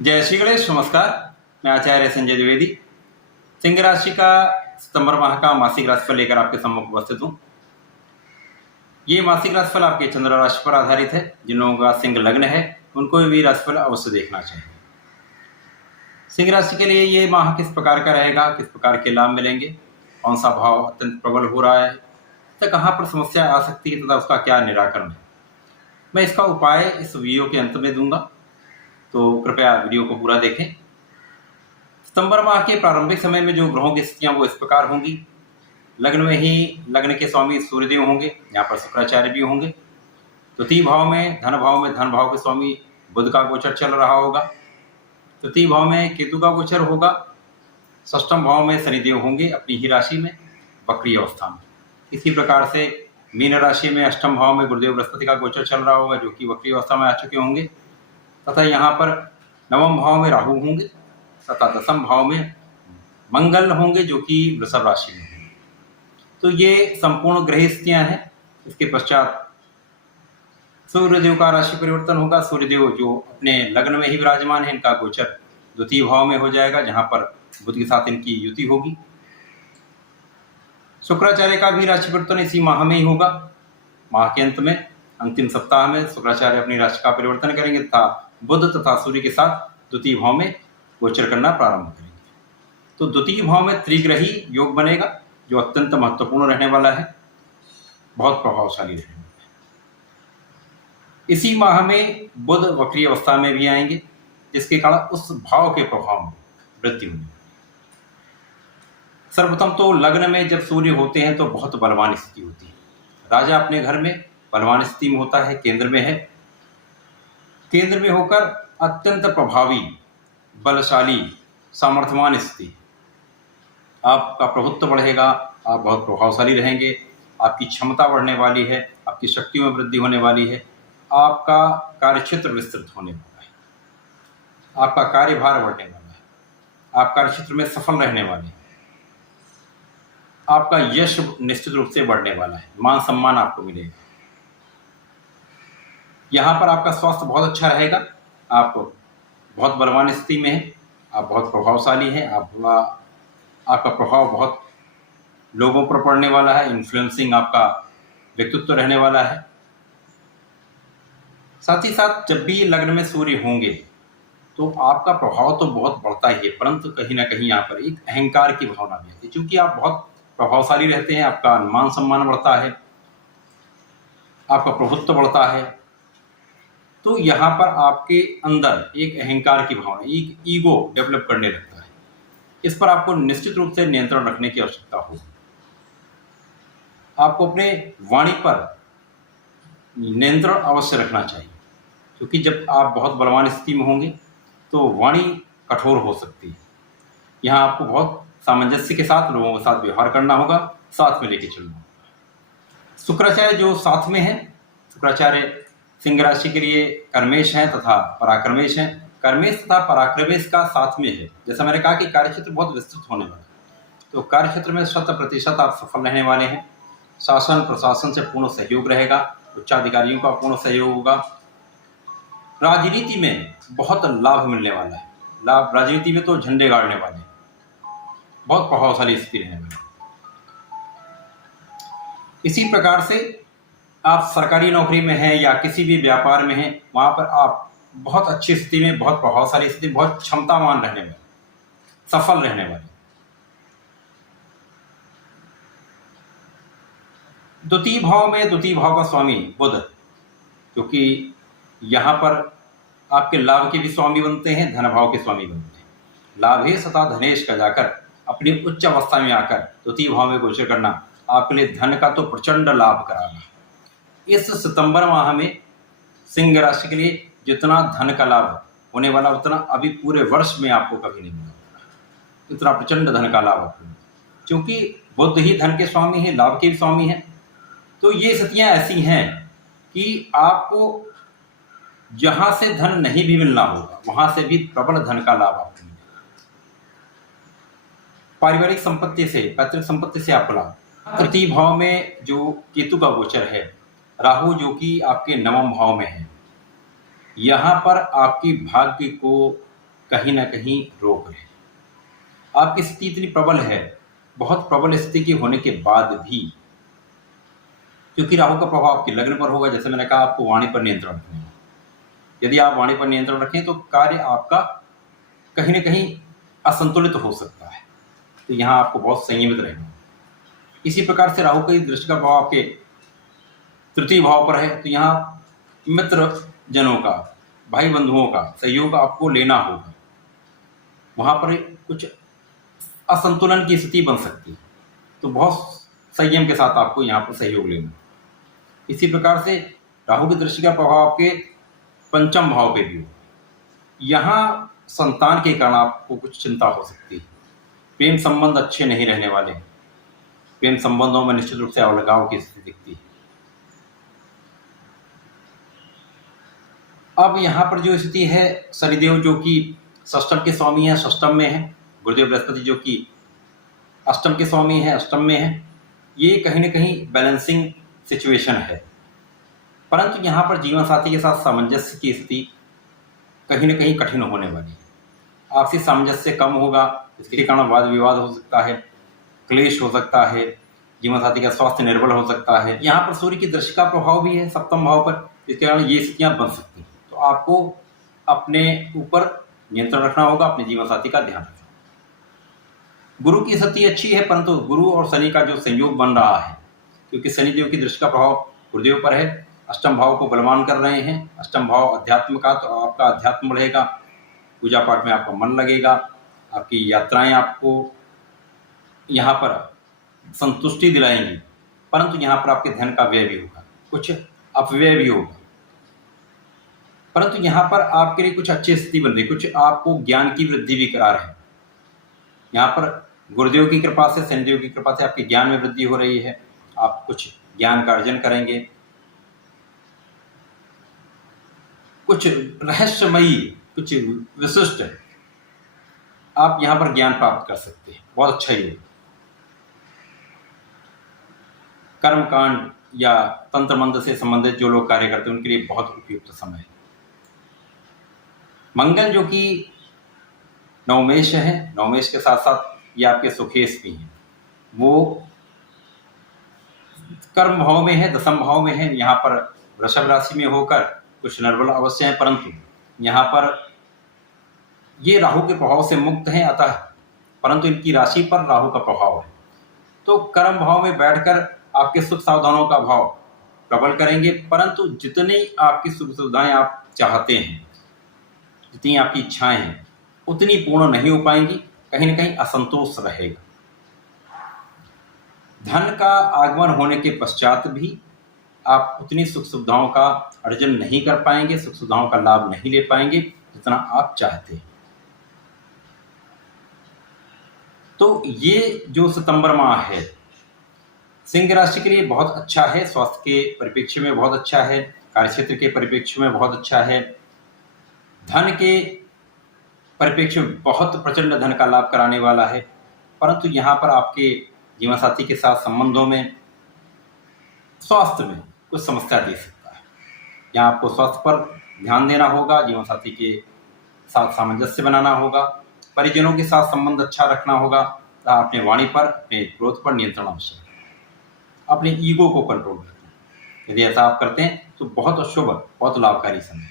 जय श्री गणेश। नमस्कार, मैं आचार्य संजय द्विवेदी सिंह राशि का सितंबर माह का मासिक राशिफल लेकर आपके सम्मुख उपस्थित हूँ। ये मासिक राशिफल आपके चंद्र राशि पर आधारित है। जिन लोगों का सिंह लग्न है उनको भी राशिफल अवश्य देखना चाहिए। सिंह राशि के लिए ये माह किस प्रकार का रहेगा, किस प्रकार के लाभ मिलेंगे, कौन सा भाव अत्यंत प्रबल हो रहा है, तो कहाँ पर समस्या आ सकती है तथा उसका क्या निराकरण है, मैं इसका उपाय इस वीडियो के अंत में दूंगा। तो कृपया वीडियो को पूरा देखें। सितंबर माह के प्रारंभिक समय में जो ग्रहों की स्थितियां वो इस प्रकार होंगी। लग्न में ही लग्न के स्वामी सूर्यदेव होंगे, यहाँ पर शुक्राचार्य भी होंगे। तृतीय भाव में धन भाव के स्वामी बुध का गोचर चल रहा होगा। तृतीय भाव में केतु का गोचर होगा। षष्ठम भाव में शनिदेव होंगे अपनी ही राशि में वक्री अवस्था में। इसी प्रकार से मीन राशि में अष्टम भाव में गुरुदेव बृहस्पति का गोचर चल रहा होगा, जो कि वक्री अवस्था में आ चुके होंगे। तथा यहाँ पर नवम भाव में राहु होंगे तथा दसम भाव में मंगल होंगे, जो कि वृषभ राशि में होंगे। तो ये संपूर्ण ग्रह स्थितियां हैं। इसके पश्चात सूर्यदेव का राशि परिवर्तन होगा। सूर्यदेव जो अपने लग्न में ही विराजमान है, इनका गोचर द्वितीय भाव में हो जाएगा, जहां पर बुध के साथ इनकी युति होगी। शुक्राचार्य का भी राशि परिवर्तन इसी माह में ही होगा। माह के अंत में अंतिम सप्ताह में शुक्राचार्य अपनी राशि का परिवर्तन करेंगे तथा बुध तथा सूर्य के साथ द्वितीय भाव में गोचर करना प्रारंभ करेंगे। तो द्वितीय भाव में त्रिग्रही योग बनेगा, जो अत्यंत महत्वपूर्ण रहने वाला है, बहुत प्रभावशाली रहने वाला है। इसी माह में बुध वक्री अवस्था में भी आएंगे, जिसके कारण उस भाव के प्रभाव में वृद्धि होगी। सर्वप्रथम तो लग्न में जब सूर्य होते हैं तो बहुत बलवान स्थिति होती है। राजा अपने घर में बलवान स्थिति में होता है, केंद्र में है। केंद्र में होकर अत्यंत प्रभावी, बलशाली, सामर्थ्यवान स्थिति। आपका प्रभुत्व बढ़ेगा, आप बहुत प्रभावशाली रहेंगे, आपकी क्षमता बढ़ने वाली है, आपकी शक्तियों में वृद्धि होने वाली है, आपका कार्यक्षेत्र विस्तृत होने वाला है, आपका कार्यभार बढ़ने वाला है, आप कार्यक्षेत्र में सफल रहने वाले हैं, आपका यश निश्चित रूप से बढ़ने वाला है, मान सम्मान आपको मिलेगा। यहाँ पर आपका स्वास्थ्य बहुत अच्छा रहेगा, आप बहुत बलवान स्थिति में हैं, आप बहुत प्रभावशाली हैं, आपका प्रभाव बहुत लोगों पर पड़ने वाला है, इन्फ्लुएंसिंग आपका व्यक्तित्व रहने वाला है। साथ ही साथ जब भी लग्न में सूर्य होंगे तो आपका प्रभाव तो बहुत बढ़ता ही है, परंतु कहीं ना कहीं यहाँ पर एक अहंकार की भावना भी आती है। क्योंकि आप बहुत प्रभावशाली रहते हैं, आपका मान सम्मान बढ़ता है, आपका प्रभुत्व बढ़ता है, तो यहाँ पर आपके अंदर एक अहंकार की भावना, एक ईगो डेवलप करने लगता है। इस पर आपको निश्चित रूप से नियंत्रण रखने की आवश्यकता होगी। आपको अपने वाणी पर नियंत्रण अवश्य रखना चाहिए, क्योंकि जब आप बहुत बलवान स्थिति में होंगे तो वाणी कठोर हो सकती है। यहाँ आपको बहुत सामंजस्य के साथ लोगों के साथ व्यवहार करना होगा, साथ में लेके चलना होगा। शुक्राचार्य जो साथ में है, शुक्राचार्य सिंह राशि के लिए कर्मेश हैं तथा पराक्रमेश हैं। कर्मेश तथा पराक्रमेश का साथ में है। जैसा मैंने कहा कि कार्यक्षेत्र बहुत विस्तृत होने वाला है, तो कार्यक्षेत्र में 100% आप सफल रहने वाले हैं। शासन प्रशासन से पूर्ण सहयोग रहेगा, उच्चाधिकारियों का पूर्ण सहयोग होगा। राजनीति में बहुत लाभ मिलने वाला है, लाभ राजनीति में तो झंडे गाड़ने वाले हैं, बहुत प्रभावशाली स्थिति रहने वाली है। इसी प्रकार से आप सरकारी नौकरी में हैं या किसी भी व्यापार में हैं, वहां पर आप बहुत अच्छी स्थिति में, बहुत प्रभावशाली स्थिति, बहुत क्षमतावान रहने वाले, सफल रहने वाले। द्वितीय भाव का स्वामी बुध, क्योंकि यहाँ पर आपके लाभ के भी स्वामी बनते हैं, धन भाव के स्वामी बनते हैं। लाभेश तथा धनेश का जाकर अपनी उच्च अवस्था में आकर द्वितीय भाव में गोचर करना आपके लिए धन का तो प्रचंड लाभ कराना। इस सितंबर माह में सिंह राशि के लिए जितना धन का लाभ होने वाला, उतना अभी पूरे वर्ष में आपको कभी नहीं मिला, इतना प्रचंड धन का लाभ आपको, क्योंकि बुध ही धन के स्वामी हैं, लाभ के भी स्वामी हैं। तो ये स्थितियां ऐसी हैं कि आपको जहां से धन नहीं भी मिलना होगा, वहां से भी प्रबल धन का लाभ आपको मिलेगा। पारिवारिक संपत्ति से, पैतृक संपत्ति से आपको लाभ। तृतीय भाव में जो केतु का गोचर है, राहु जो कि आपके नवम भाव में है, यहाँ पर आपकी भाग्य को कहीं ना कहीं रोक रहे हैं। आपकी स्थिति इतनी प्रबल है, बहुत प्रबल स्थिति के होने के बाद भी, क्योंकि राहु का प्रभाव आपके लग्न पर होगा, जैसे मैंने कहा आपको वाणी पर नियंत्रण रखना है। यदि आप वाणी पर नियंत्रण रखें तो कार्य आपका कहीं ना कहीं असंतुलित हो सकता है, तो यहाँ आपको बहुत संयमित रहना है। इसी प्रकार से राहु की दृष्टि का प्रभाव आपके तृतीय भाव पर है, तो यहाँ मित्र जनों का, भाई बंधुओं का सहयोग आपको लेना होगा। वहां पर कुछ असंतुलन की स्थिति बन सकती है, तो बहुत संयम के साथ आपको यहाँ पर सहयोग लेना। इसी प्रकार से राहु की दृष्टि का प्रभाव आपके पंचम भाव पे भी हो। यहाँ संतान के कारण आपको कुछ चिंता हो सकती है। प्रेम संबंध अच्छे नहीं रहने वाले हैं। प्रेम संबंधों में निश्चित रूप से अलगाव की स्थिति दिखती है। अब यहाँ पर जो स्थिति है, शनिदेव जो कि षष्टम के स्वामी है, षष्टम में है, गुरुदेव बृहस्पति जो कि अष्टम के स्वामी है, अष्टम में है, ये कहीं ना कहीं बैलेंसिंग सिचुएशन है। परंतु यहाँ पर जीवन साथी के साथ सामंजस्य की स्थिति कहीं ना कहीं कठिन होने वाली है। आपसी सामंजस्य कम होगा, इसके कारण वाद विवाद हो सकता है, क्लेश हो सकता है, जीवन साथी का स्वास्थ्य निर्बल हो सकता है। यहाँ पर सूर्य की दृष्टि का प्रभाव भी है सप्तम भाव पर, इसके कारण ये स्थितियां बन सकती हैं। तो आपको अपने ऊपर नियंत्रण रखना होगा, अपने जीवन साथी का ध्यान रखना। गुरु की स्थिति अच्छी है, परंतु गुरु और शनि का जो संयोग बन रहा है, क्योंकि शनिदेव की दृष्टि का प्रभाव गुरुदेव पर है, अष्टम भाव को बलवान कर रहे हैं। अष्टम भाव अध्यात्म का, तो आपका अध्यात्म बढ़ेगा, पूजा पाठ में आपका मन लगेगा, आपकी यात्राएं आपको यहाँ पर संतुष्टि दिलाएंगी, परंतु यहाँ पर आपके धन का व्यय भी होगा, कुछ अपव्यय भी होगा। परंतु यहाँ पर आपके लिए कुछ अच्छी स्थिति बन रही, कुछ आपको ज्ञान की वृद्धि भी करा रहे हैं। यहाँ पर गुरुदेव की कृपा से, शनिदेव की कृपा से आपके ज्ञान में वृद्धि हो रही है। आप कुछ ज्ञान का अर्जन करेंगे, कुछ रहस्यमयी, कुछ विशिष्ट आप यहाँ पर ज्ञान प्राप्त कर सकते हैं। बहुत अच्छा ही है। कर्मकांड या तंत्र मंत्र से संबंधित जो लोग कार्य करते हैं उनके लिए बहुत उपयुक्त समय है। मंगल जो कि नवमेश है, नवमेश के साथ साथ ये आपके सुखेश भी हैं, वो कर्म भाव में है, दसम भाव में है। यहाँ पर वृषभ राशि में होकर कुछ निर्बल अवश्य है, परंतु यहाँ पर ये राहु के प्रभाव से मुक्त हैं, अतः परंतु इनकी राशि पर राहु का प्रभाव है, तो कर्म भाव में बैठकर आपके सुख सावधानों का भाव प्रबल करेंगे। परंतु जितनी आपकी सुख सुविधाएं आप चाहते हैं, जितनी आपकी इच्छाएं हैं, उतनी पूर्ण नहीं हो पाएंगी, कहीं ना कहीं असंतोष रहेगा। धन का आगमन होने के पश्चात भी आप उतनी सुख सुविधाओं का अर्जन नहीं कर पाएंगे, सुख सुविधाओं का लाभ नहीं ले पाएंगे जितना आप चाहते हैं। तो ये जो सितंबर माह है सिंह राशि के लिए बहुत अच्छा है। स्वास्थ्य के परिप्रेक्ष्य में बहुत अच्छा है, कार्यक्षेत्र के परिप्रेक्ष्य में बहुत अच्छा है, धन के परिप्रेक्ष्य में बहुत प्रचंड धन का लाभ कराने वाला है। परंतु यहाँ पर आपके जीवन साथी के साथ संबंधों में, स्वास्थ्य में कुछ समस्या दे सकता है। यहाँ आपको स्वास्थ्य पर ध्यान देना होगा, जीवन साथी के साथ सामंजस्य बनाना होगा, परिजनों के साथ संबंध अच्छा रखना होगा, अपने वाणी पर, अपने क्रोध पर नियंत्रण आवश्यक है, अपने ईगो को कंट्रोल रखना। यदि ऐसा आप करते हैं तो बहुत शुभ, बहुत लाभकारी समय।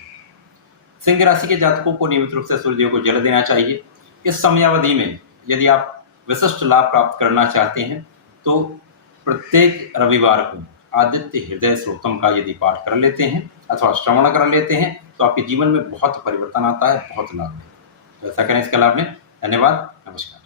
सिंह राशि के जातकों को नियमित रूप से सूर्यदेव को जल देना चाहिए। इस समयावधि में यदि आप विशिष्ट लाभ प्राप्त करना चाहते हैं तो प्रत्येक रविवार को आदित्य हृदय स्रोतम का यदि पाठ कर लेते हैं अथवा श्रवण कर लेते हैं तो आपके जीवन में बहुत परिवर्तन आता है, बहुत लाभ है। तो ऐसा करें, इसका लाभ लें। धन्यवाद, नमस्कार।